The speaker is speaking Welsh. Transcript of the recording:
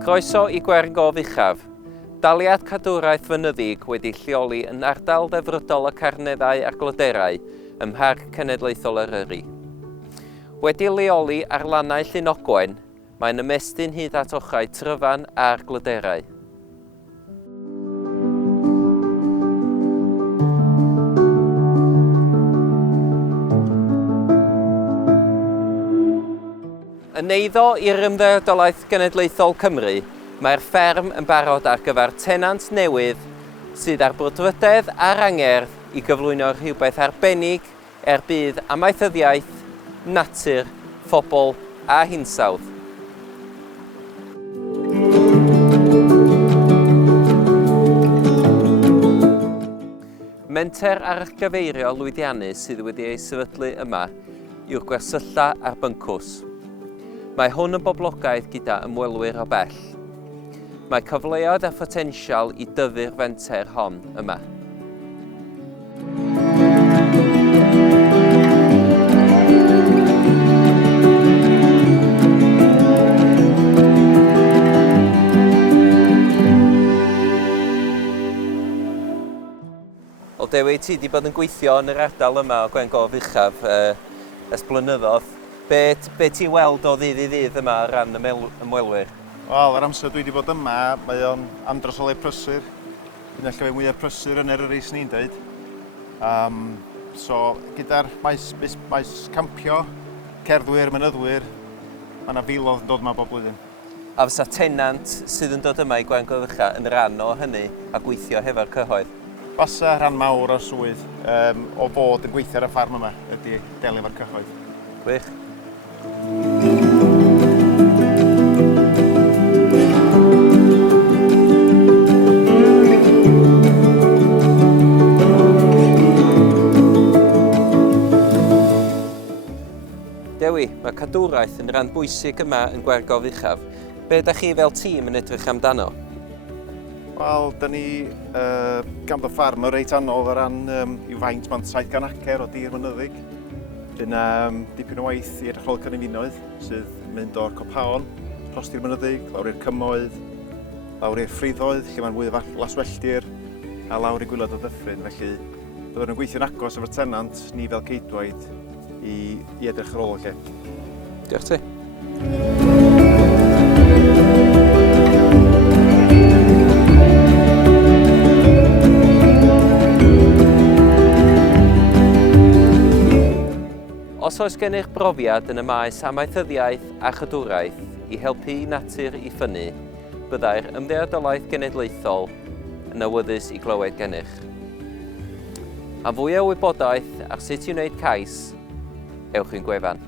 Croeso i Gwern Gof Uchaf. Daliad Cadwraeth Fynyddig wedi lleoli yn ardal ddefrydol y Carneddau a Glyderau ym Mharc Cenedlaethol Eryri. Wedi leoli ar lannau Llunogwen, mae'n ymestyn hyd at ochrau Tryfan a'r Glyderau. Yn eiddo i'r Ymddiriedolaeth Genedlaethol Cymru, mae'r fferm yn barod ar gyfer tenant newydd sydd â'r brwdfrydedd a'r angerdd i gyflwyno rhywbeth arbennig er bydd amaethyddiaeth, natur, phobl a hinsawdd. Menter argyfeirio lwyddiannus sydd wedi ei sefydlu yma yw'r gwersylla a'r byncws. Mae hwn yn boblogaidd gyda ymwelwyr o bell. Mae cyfleoedd a photensial i dyfu'r fenter hon yma. Wel Dewi, ti wedi bod yn gweithio yn yr ardal yma o Gwern Gof Uchaf ers blynyddoedd. Be ti'n weld o ddydd i ddydd yma ar ran ymwelwyr? Wel, yr amser dwi wedi bod yma, mae o'n andros o le prysur. Un o'r llefydd mwyaf prysur yn Eryri, swn i'n dweud. So, gyda'r maes campio, cerddwyr, mynyddwyr, mae yna filodd yn dod yma bob blwyddyn. A fysa tenant sydd yn dod yma i Gwern Gof Uchaf yn rhan o hynny a gweithio hefo'r cyhoedd? Fasa rhan mawr o swydd o fod yn gweithio ar y ffarm yma ydy delio efo'r cyhoedd. Gwych. Dewi, mae cadwraeth yn rhan bwysig yma yn Gwern Gof Uchaf. Be ydych chi fel tîm yn edrych amdano? Wel, da ni gan y ffarm o reit anodd o ran i'w faint mae'n 700 acre o dir mynyddig. Dyna dipyn o waith i edrych ôl cynefinoedd sydd yn mynd o'r copaon, rhosti'r mynyddig, lawr i'r cymoedd, lawr i'r ffriddoedd, lle mae'n fwy o laswelltir, a lawr i gwylod o Dyffryn. Felly, byddwn nhw'n gweithio'n agos efo'r tenant, ni fel ceidwaid, i edrych ar ôl y lle. Diolch ti. Os oes gennych brofiad yn y maes amaethyddiaeth a chadwraeth i helpu natur i ffynnu, byddai'r Ymddiriedolaeth Genedlaethol yn awyddus i glywed gennych. Am fwy o wybodaeth ar sut i wneud cais, ewch i'n gwefan.